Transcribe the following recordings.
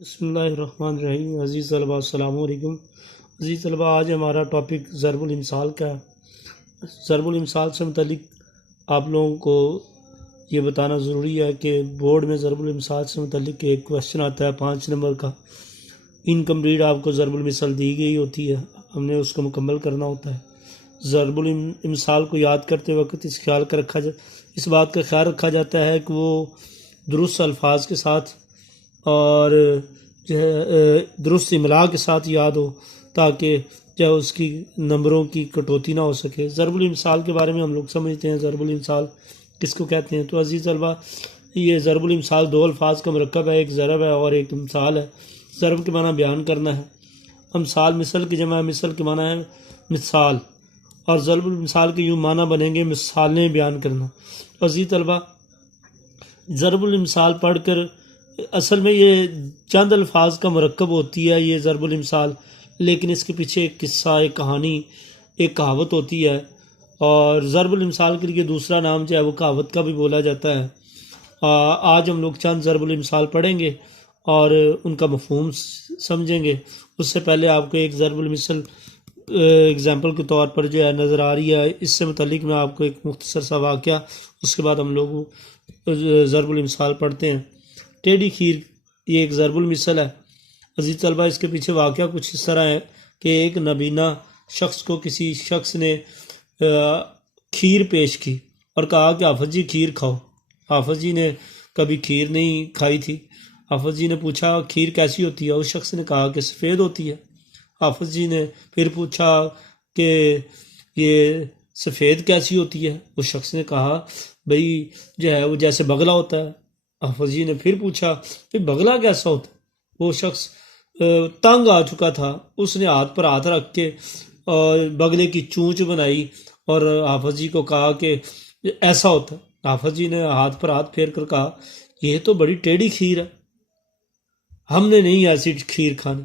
بسم اللہ الرحمن الرحیم۔ عزیز طلباء السلام علیکم۔ عزیز طلباء، آج ہمارا ٹاپک ضرب الامثال کا ہے۔ ضرب الامثال سے متعلق آپ لوگوں کو یہ بتانا ضروری ہے کہ بورڈ میں ضرب الامثال سے متعلق ایک کویشچن آتا ہے 5 نمبر کا۔ انکمپلیٹ آپ کو ضرب المثل دی گئی ہوتی ہے، ہم نے اس کو مکمل کرنا ہوتا ہے۔ ضرب الامثال کو یاد کرتے وقت اس بات کا خیال رکھا جاتا ہے کہ وہ درست الفاظ کے ساتھ اور جو ہے درست املا کے ساتھ یاد ہو، تاکہ جو ہے اس کی نمبروں کی کٹوتی نہ ہو سکے۔ ضرب الامثال کے بارے میں ہم لوگ سمجھتے ہیں ضرب الامثال کس کو کہتے ہیں۔ تو عزیز طلبہ، یہ ضرب الامثال 2 الفاظ کا مرکب ہے، ایک ضرب ہے اور ایک امثال ہے۔ ضرب کے معنی بیان کرنا ہے، امثال مثل کی جمع ہے، مثل کے معنی ہے مثال، اور ضرب الامثال کے یوں معنی بنیں گے مثالیں بیان کرنا۔ عزیز طلبہ، ضرب الامثال پڑھ کر اصل میں یہ چند الفاظ کا مرکب ہوتی ہے یہ ضرب الامثال، لیکن اس کے پیچھے ایک قصہ، ایک کہانی، ایک کہاوت ہوتی ہے، اور ضرب الامثال کے لیے دوسرا نام جو ہے وہ کہاوت کا بھی بولا جاتا ہے۔ آج ہم لوگ چند ضرب الامثال پڑھیں گے اور ان کا مفہوم سمجھیں گے۔ اس سے پہلے آپ کو ایک ضرب المثل اگزامپل کے طور پر جو ہے نظر آ رہی ہے، اس سے متعلق میں آپ کو ایک مختصر سا واقعہ، اس کے بعد ہم لوگ ضرب الامثال پڑھتے ہیں۔ ٹیڑھی کھیر یہ ایک ضرب المثل ہے۔ عزیز طلبہ، اس کے پیچھے واقعہ کچھ اس طرح ہے کہ ایک نابینا شخص کو کسی شخص نے کھیر پیش کی اور کہا کہ حافظ جی کھیر کھاؤ۔ حافظ جی نے کبھی کھیر نہیں کھائی تھی۔ حافظ جی نے پوچھا کھیر کیسی ہوتی ہے؟ اس شخص نے کہا کہ سفید ہوتی ہے۔ حافظ جی نے پھر پوچھا کہ یہ سفید کیسی ہوتی ہے؟ اس شخص نے کہا بھئی جو ہے وہ جیسے بگلا ہوتا ہے۔ حافظ جی نے پھر پوچھا کہ بگلا کیسا ہوتا ہے؟ وہ شخص تنگ آ چکا تھا، اس نے ہاتھ پر ہاتھ رکھ کے بگلے کی چونچ بنائی اور حافظ جی کو کہا کہ ایسا ہوتا ہے۔ حافظ جی نے ہاتھ پر ہاتھ پھیر کر کہا یہ تو بڑی ٹیڑھی کھیر ہے، ہم نے نہیں ایسی کھیر کھانی۔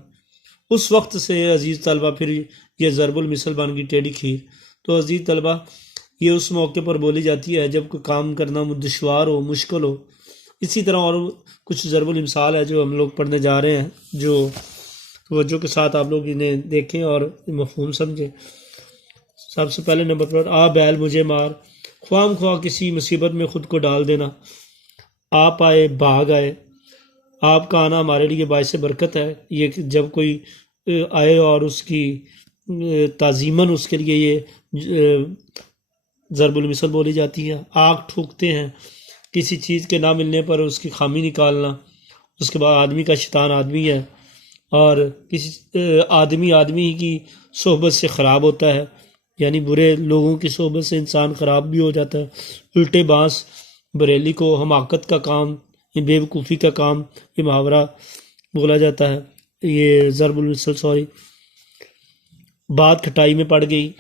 اس وقت سے عزیز طلبہ پھر یہ ضرب المثل بن گئی ٹیڑھی کھیر۔ تو عزیز طلبہ، یہ اس موقع پر بولی جاتی ہے جب کوئی کام کرنا دشوار ہو، مشکل ہو۔ اسی طرح اور کچھ ضرب الامثال ہے جو ہم لوگ پڑھنے جا رہے ہیں، جو توجہ کے ساتھ آپ لوگ انہیں دیکھیں اور مفہوم سمجھیں۔ سب سے پہلے نمبر پر آ بیل مجھے مار، خواہ مخواہ کسی مصیبت میں خود کو ڈال دینا۔ آپ آئے بھاگ آئے، آپ کا آنا ہمارے لیے باعث برکت ہے۔ یہ جب کوئی آئے اور اس کی تعظیماً اس کے لیے یہ ضرب المثل بولی جاتی ہے۔ آگ ٹھوکتے ہیں، کسی چیز کے نہ ملنے پر اس کی خامی نکالنا۔ اس کے بعد آدمی کا شیطان آدمی ہے، اور کسی آدمی کی صحبت سے خراب ہوتا ہے، یعنی برے لوگوں کی صحبت سے انسان خراب بھی ہو جاتا ہے۔ الٹے بانس بریلی کو حماقت کا کام، بے وقوفی کا کام، یہ محاورہ بولا جاتا ہے، یہ ضرب المثل بات کھٹائی میں پڑ گئی،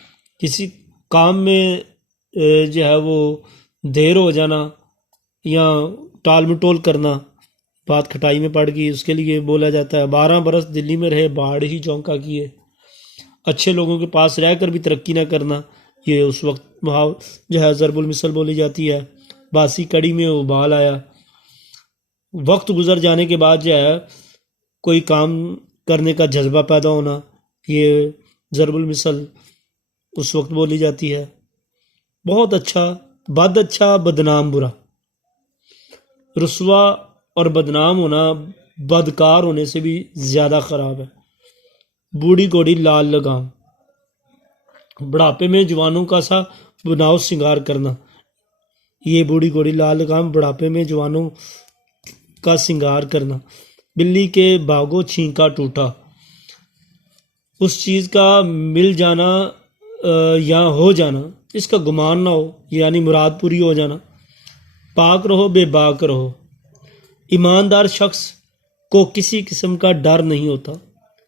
کسی کام میں جو ہے وہ دیر ہو جانا یا ٹال مٹول کرنا، بات کھٹائی میں پڑ گئی، اس کے لیے بولا جاتا ہے 12 برس دلی میں رہے باڑ ہی چونکا کیے۔ اچھے لوگوں کے پاس رہ کر بھی ترقی نہ کرنا، یہ اس وقت جو ہے ضرب المثل بولی جاتی ہے۔ باسی کڑی میں ابال آیا، وقت گزر جانے کے بعد جو ہے کوئی کام کرنے کا جذبہ پیدا ہونا، یہ ضرب المثل اس وقت بولی جاتی ہے۔ بہت اچھا بد اچھا بدنام برا، رسوا اور بدنام ہونا بدکار ہونے سے بھی زیادہ خراب ہے۔ بوڑھی گھوڑی لال لگام، بڑھاپے میں جوانوں کا سا بناؤ سنگار کرنا، یہ بوڑھی گھوڑی لال لگام بڑھاپے میں جوانوں کا سنگار کرنا۔ بلی کے بھاگو چھینکا ٹوٹا، اس چیز کا مل جانا یا ہو جانا اس کا گمان نہ ہو، یعنی مراد پوری ہو جانا۔ پاک رہو بے باک رہو، ایماندار شخص کو کسی قسم کا ڈر نہیں ہوتا۔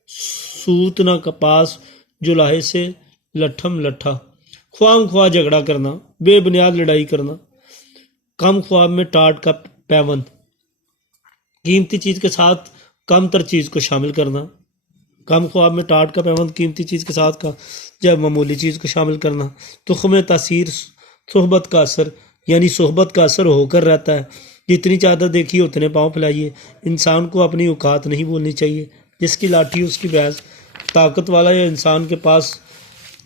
سوت نہ کپاس جلاہے سے لٹھم لٹھا، خواہ مخواہ جھگڑا کرنا، بے بنیاد لڑائی کرنا۔ کم خواب میں ٹاٹ کا پیوند، قیمتی چیز کے ساتھ کم تر چیز کو شامل کرنا۔ کم خواب میں ٹاٹ کا پیوند، قیمتی چیز کے ساتھ کا جب معمولی چیز کو شامل کرنا۔ تخم تاثیر صحبت کا اثر، یعنی صحبت کا اثر ہو کر رہتا ہے، جتنی چادر دیکھی اتنے پاؤں پھیلائیے۔ انسان کو اپنی اوقات نہیں بولنی چاہیے، جس کی لاٹھی اس کی بھینس۔ طاقت والا یا انسان کے پاس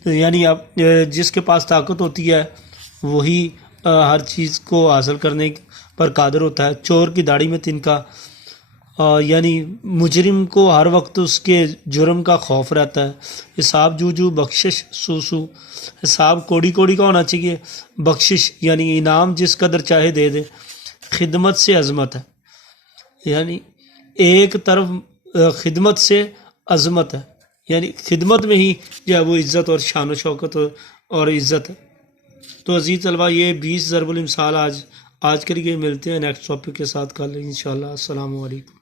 یعنی جس کے پاس طاقت ہوتی ہے وہی ہر چیز کو حاصل کرنے پر قادر ہوتا ہے۔ چور کی داڑھی میں تنکا، یعنی مجرم کو ہر وقت اس کے جرم کا خوف رہتا ہے۔ حساب جو جو، بخشش سو سو۔ حساب کوڑی کوڑی کا ہونا چاہیے، بخشش یعنی انعام جس قدر چاہے دے دے۔ خدمت سے عظمت ہے، یعنی ایک طرف خدمت سے عظمت ہے، یعنی خدمت میں ہی جو ہے وہ عزت اور شان و شوکت اور عزت ہے۔ تو عزیز طلبہ یہ 20 ضرب الامثال آج کے لیے ملتے ہیں نیکسٹ ٹاپک کے ساتھ کل انشاءاللہ۔ السلام علیکم۔